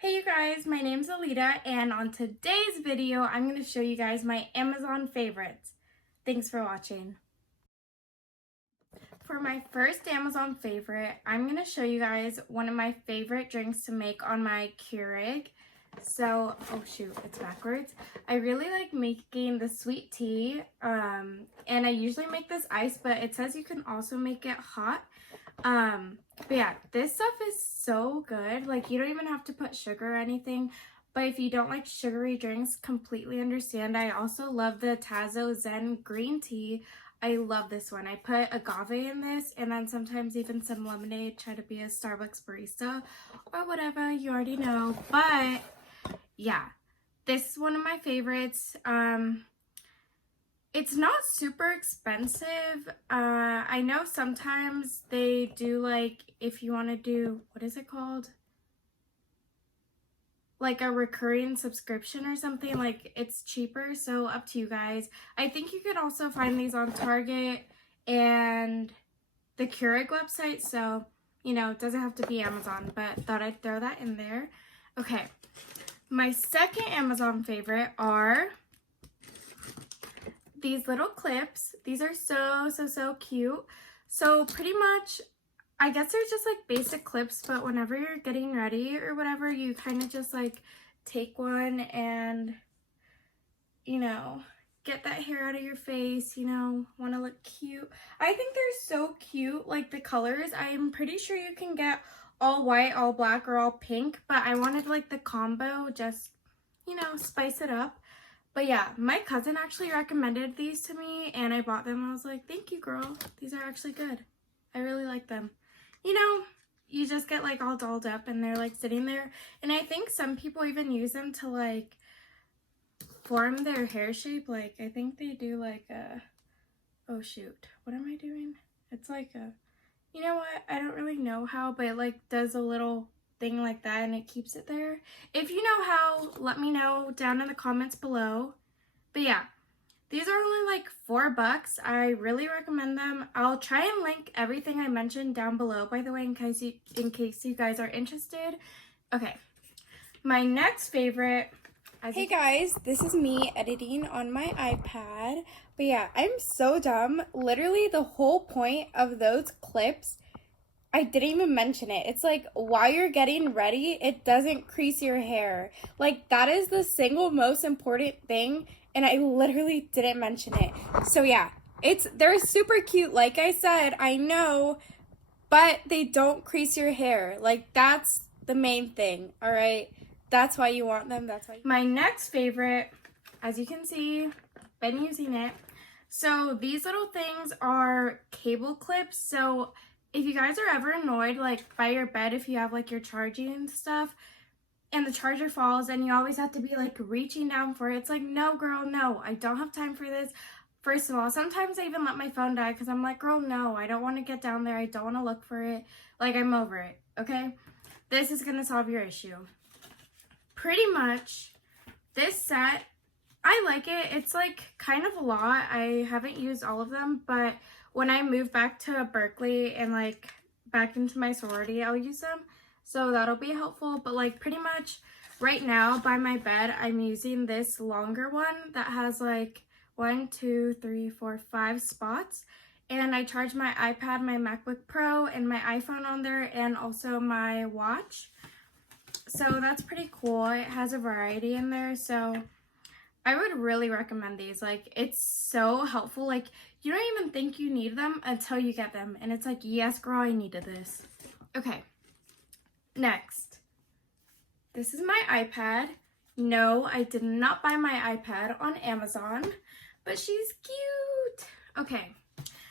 Hey you guys, my name's Elida, and on today's video, I'm going to show you guys my Amazon favorites. Thanks for watching. For my first Amazon favorite, I'm going to show you guys one of my favorite drinks to make on my Keurig. So, oh shoot, it's backwards. I really like making the sweet tea, and I usually make this iced, but it says you can also make it hot. But yeah, this stuff is so good. Like, you don't even have to put sugar or anything. But if you don't like sugary drinks, completely understand. I also love the Tazo Zen green tea. I love this one. I put agave in this and then sometimes even some lemonade. Try to be a Starbucks barista or whatever, you already know. But yeah, this is one of my favorites. It's not super expensive. I know sometimes they do, like, if you want to do, what is it called? Like a recurring subscription or something, like it's cheaper, so up to you guys. I think you could also find these on Target and the Keurig website, so, you know, it doesn't have to be Amazon, but thought I'd throw that in there. Okay, my second Amazon favorite are these little clips. These are so cute. So pretty much, I guess they're just like basic clips, but whenever you're getting ready or whatever, you kind of just like take one and, you know, get that hair out of your face, you know, want to look cute. I think they're so cute, like the colors. I'm pretty sure you can get all white, all black, or all pink, but I wanted like the combo, just, you know, spice it up. But yeah, my cousin actually recommended these to me and I bought them. I was like, thank you, girl. These are actually good. I really like them. You know, you just get like all dolled up and they're like sitting there. And I think some people even use them to like form their hair shape. Like, I think they do like a, oh shoot, what am I doing? It's like a, you know what? I don't really know how, but it like does a little thing like that and it keeps it there. If you know how, let me know down in the comments below. But yeah, these are only like $4. I really recommend them. I'll try and link everything I mentioned down below, by the way, in case you guys are interested. Okay, my next favorite. Hey guys, this is me editing on my iPad. But yeah, I'm so dumb. Literally the whole point of those clips, I didn't even mention it. It's like, while you're getting ready, it doesn't crease your hair. Like, that is the single most important thing, and I literally didn't mention it. So yeah, they're super cute, like I said, I know, but they don't crease your hair. Like, that's the main thing, all right? That's why you want them. My next favorite, as you can see, been using it. So these little things are cable clips. So if you guys are ever annoyed, like by your bed, if you have like your charging stuff and the charger falls and you always have to be like reaching down for it, it's like, no girl, no, I don't have time for this. First of all, sometimes I even let my phone die because I'm like, girl, no, I don't want to get down there. I don't want to look for it. Like, I'm over it, okay? This is going to solve your issue. Pretty much, this set, I like it. It's like kind of a lot. I haven't used all of them, but when I move back to Berkeley and like back into my sorority, I'll use them. So that'll be helpful. But like pretty much right now by my bed, I'm using this longer one that has like 1, 2, 3, 4, 5 spots. And I charge my iPad, my MacBook Pro, and my iPhone on there, and also my watch. So that's pretty cool. It has a variety in there. So I would really recommend these. Like, it's so helpful. Like, you don't even think you need them until you get them. And it's like, yes, girl, I needed this. Okay, next. This is my iPad. No, I did not buy my iPad on Amazon, but she's cute. Okay,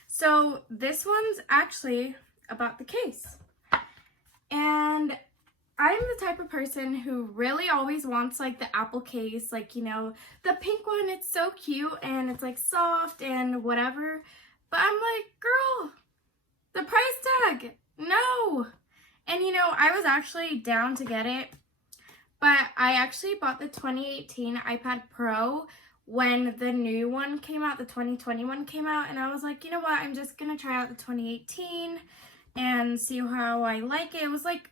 so this one's actually about the case. And I'm the type of person who really always wants like the Apple case, like, you know, the pink one. It's so cute and it's like soft and whatever. But I'm like, girl, the price tag, no. And you know, I was actually down to get it, but I actually bought the 2018 iPad Pro when the new one came out, the 2021 came out, and I was like, you know what, I'm just gonna try out the 2018 and see how I like it. It was like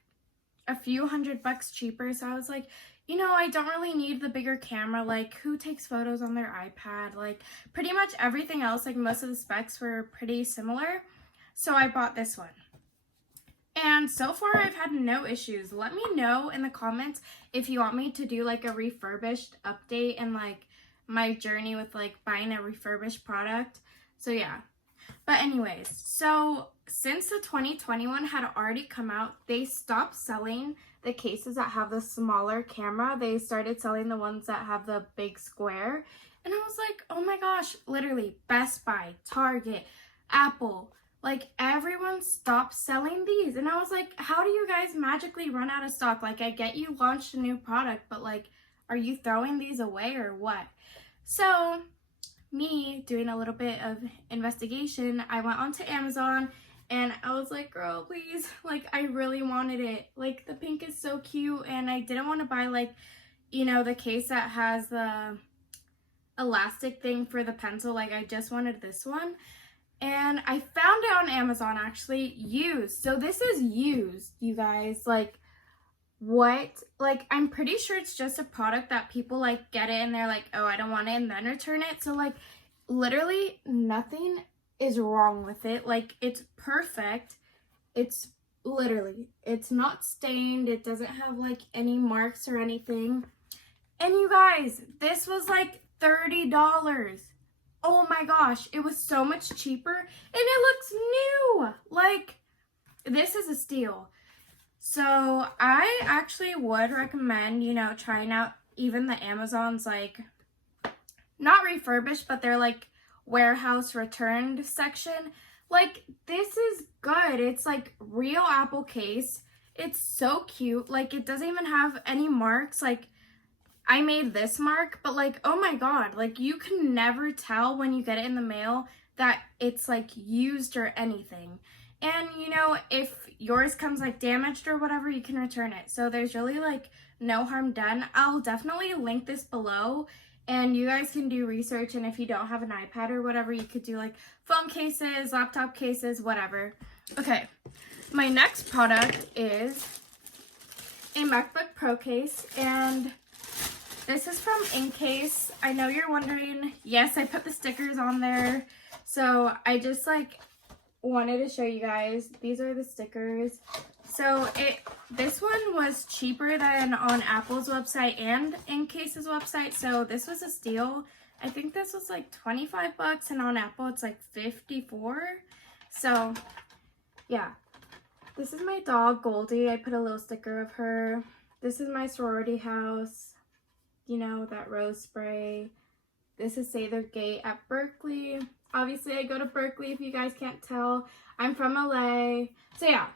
a few $100 cheaper. So I was like, you know, I don't really need the bigger camera. Like, who takes photos on their iPad? Like, pretty much everything else, like most of the specs were pretty similar. So I bought this one. And so far, I've had no issues. Let me know in the comments if you want me to do like a refurbished update and like my journey with like buying a refurbished product. So yeah. But anyways, so since the 2021 had already come out, they stopped selling the cases that have the smaller camera. They started selling the ones that have the big square. And I was like, oh my gosh, literally Best Buy, Target, Apple, like everyone stopped selling these. And I was like, how do you guys magically run out of stock? Like, I get you launched a new product, but like, are you throwing these away or what? So me doing a little bit of investigation, I went onto Amazon and I was like, girl, please, like I really wanted it. Like the pink is so cute, and I didn't want to buy like, you know, the case that has the elastic thing for the pencil. Like I just wanted this one. And I found it on Amazon, actually, used. So this is used, you guys. Like, what? Like, I'm pretty sure it's just a product that people, like, get it and they're like, oh, I don't want it, and then return it. So, like, literally nothing is wrong with it. Like, it's perfect. It's literally, it's not stained. It doesn't have, like, any marks or anything. And you guys, this was, like, $30. Oh my gosh, it was so much cheaper, and it looks new. Like, this is a steal. So I actually would recommend, you know, trying out even the Amazon's, like, not refurbished, but they're like warehouse returned section. Like, this is good. It's like real Apple case. It's so cute. Like, it doesn't even have any marks. Like, I made this mark, but like, oh my god, like you can never tell when you get it in the mail that it's like used or anything. And you know, if yours comes like damaged or whatever, you can return it. So there's really like no harm done. I'll definitely link this below, and you guys can do research. And if you don't have an iPad or whatever, you could do like phone cases, laptop cases, whatever. Okay, my next product is a MacBook Pro case, and this is from Incase. I know you're wondering, yes, I put the stickers on there. So I just like wanted to show you guys. These are the stickers. So this one was cheaper than on Apple's website and Incase's website. So this was a steal. I think this was like 25 bucks, and on Apple it's like 54. So yeah, this is my dog Goldie. I put a little sticker of her. This is my sorority house. You know, that rose spray. This is Sather Gate at Berkeley. Obviously, I go to Berkeley, if you guys can't tell. I'm from LA. So yeah,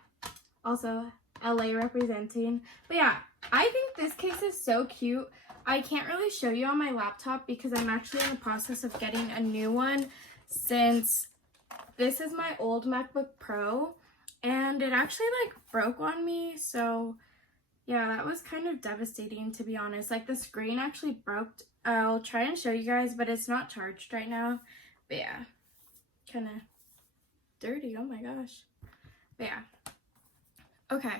also LA representing. But yeah, I think this case is so cute. I can't really show you on my laptop because I'm actually in the process of getting a new one, since this is my old MacBook Pro and it actually like broke on me. So yeah, that was kind of devastating, to be honest. Like, the screen actually broke. I'll try and show you guys, but it's not charged right now. But yeah, kind of dirty. Oh my gosh. But yeah. Okay.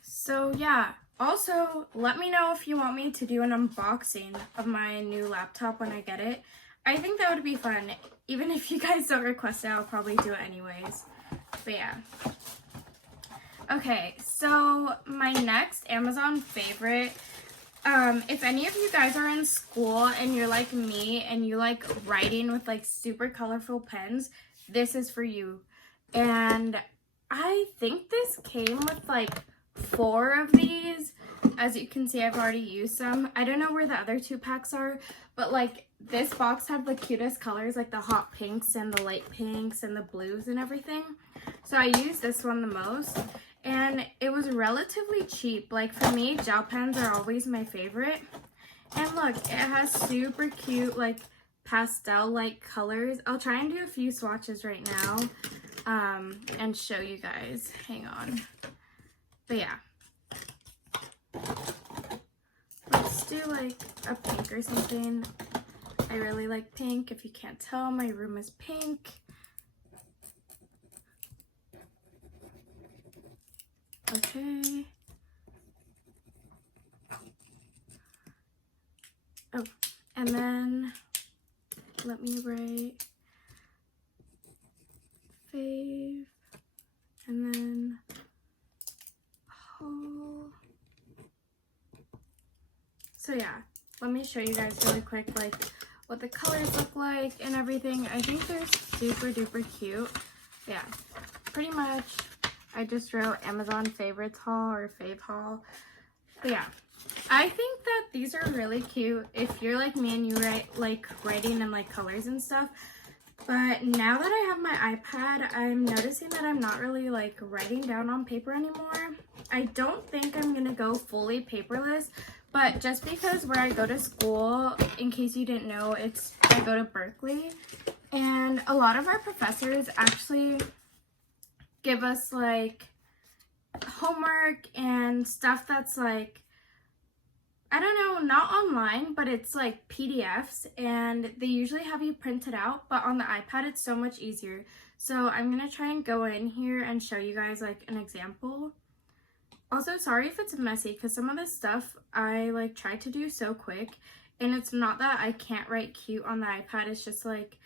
So yeah, also let me know if you want me to do an unboxing of my new laptop when I get it. I think that would be fun. Even if you guys don't request it, I'll probably do it anyways. But yeah. Okay, so my next Amazon favorite, if any of you guys are in school and you're like me and you like writing with like super colorful pens, this is for you. And I think this came with like 4 of these. As you can see, I've already used some. I don't know where the other 2 packs are, but like this box had the cutest colors, like the hot pinks and the light pinks and the blues and everything. So I used this one the most. And it was relatively cheap. Like, for me, gel pens are always my favorite. And look, it has super cute, like, pastel-like colors. I'll try and do a few swatches right now and show you guys. Hang on. But yeah. Let's do, like, a pink or something. I really like pink. If you can't tell, my room is pink. Okay. And then let me write fave, and then whole. So yeah, let me show you guys really quick like what the colors look like and everything. I think they're super duper cute. Yeah, pretty much I just wrote Amazon favorites haul or fave haul. But yeah, I think that these are really cute if you're like me and you like writing and like colors and stuff. But now that I have my iPad, I'm noticing that I'm not really like writing down on paper anymore. I don't think I'm gonna go fully paperless, but just because where I go to school, in case you didn't know, I go to Berkeley, and a lot of our professors actually give us like homework and stuff that's like, I don't know, not online, but it's like PDFs, and they usually have you print it out, but on the iPad it's so much easier. So I'm gonna try and go in here and show you guys like an example. Also, sorry if it's messy, because some of this stuff I like try to do so quick, and it's not that I can't write cute on the iPad, it's just like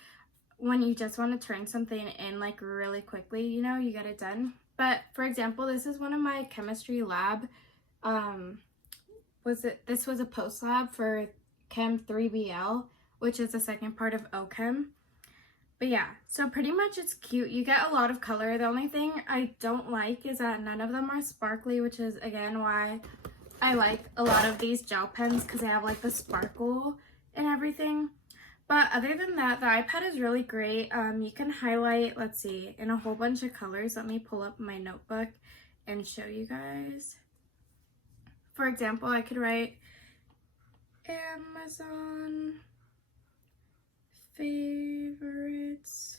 when you just want to turn something in like really quickly, you know, you get it done. But for example, this is one of my chemistry lab, this was a post lab for Chem 3BL, which is the second part of OChem. But yeah, so pretty much it's cute. You get a lot of color. The only thing I don't like is that none of them are sparkly, which is again why I like a lot of these gel pens, because they have like the sparkle and everything. But other than that, the iPad is really great. You can highlight, let's see, in a whole bunch of colors. Let me pull up my notebook and show you guys. For example, I could write Amazon favorites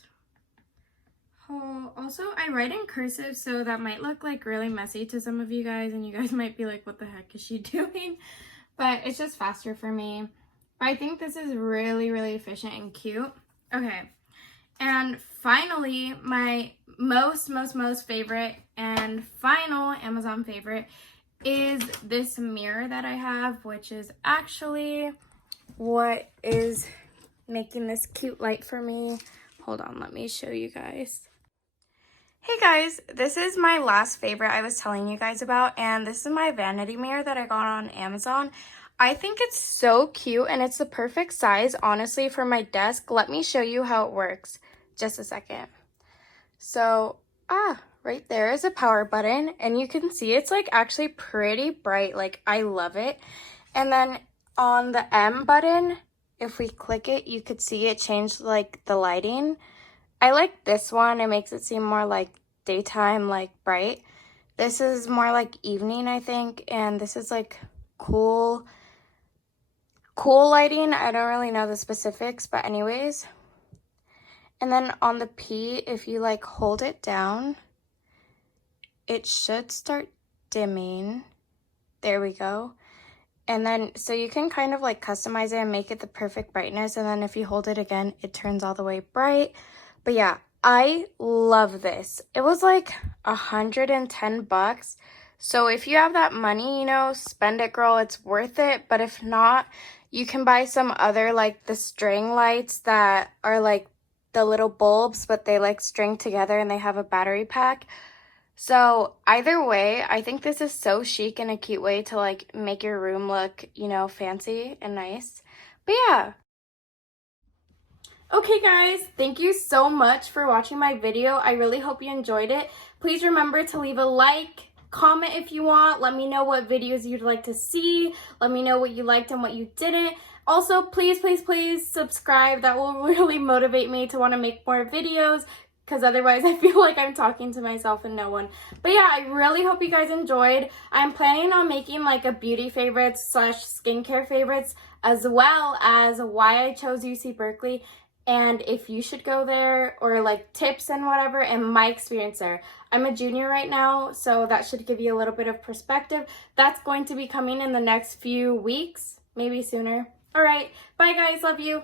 haul. Also, I write in cursive, so that might look like really messy to some of you guys, and you guys might be like, what the heck is she doing? But it's just faster for me. But I think this is really, really efficient and cute. Okay, and finally, my most favorite and final Amazon favorite is this mirror that I have, which is actually what is making this cute light for me. Hold on, let me show you guys. Hey guys, this is my last favorite I was telling you guys about, and this is my vanity mirror that I got on Amazon. I think it's so cute, and it's the perfect size, honestly, for my desk. Let me show you how it works. Just a second. So, right there is a power button, and you can see it's like actually pretty bright. Like, I love it. And then on the M button, if we click it, you could see it change like the lighting. I like this one. It makes it seem more like daytime, like bright. This is more like evening, I think, and this is like cool lighting. I don't really know the specifics, but anyways. And then on the P, if you like hold it down, it should start dimming. There we go. And then, so you can kind of like customize it and make it the perfect brightness. And then if you hold it again, it turns all the way bright. But yeah, I love this. It was like $110. So if you have that money, you know, spend it, girl. It's worth it. But if not, you can buy some other like the string lights that are like the little bulbs, but they like string together and they have a battery pack. So either way, I think this is so chic and a cute way to like make your room look, you know, fancy and nice. But yeah. Okay guys, thank you so much for watching my video. I really hope you enjoyed it. Please remember to leave a like, comment if you want. Let me know what videos you'd like to see. Let me know what you liked and what you didn't. Also, please subscribe. That will really motivate me to want to make more videos, because otherwise I feel like I'm talking to myself and no one. But yeah, I really hope you guys enjoyed. I'm planning on making like a beauty favorites / skincare favorites, as well as why I chose UC Berkeley and if you should go there, or like tips and whatever, and my experience there. I'm a junior right now, so that should give you a little bit of perspective. That's going to be coming in the next few weeks, maybe sooner. All right, bye guys, love you.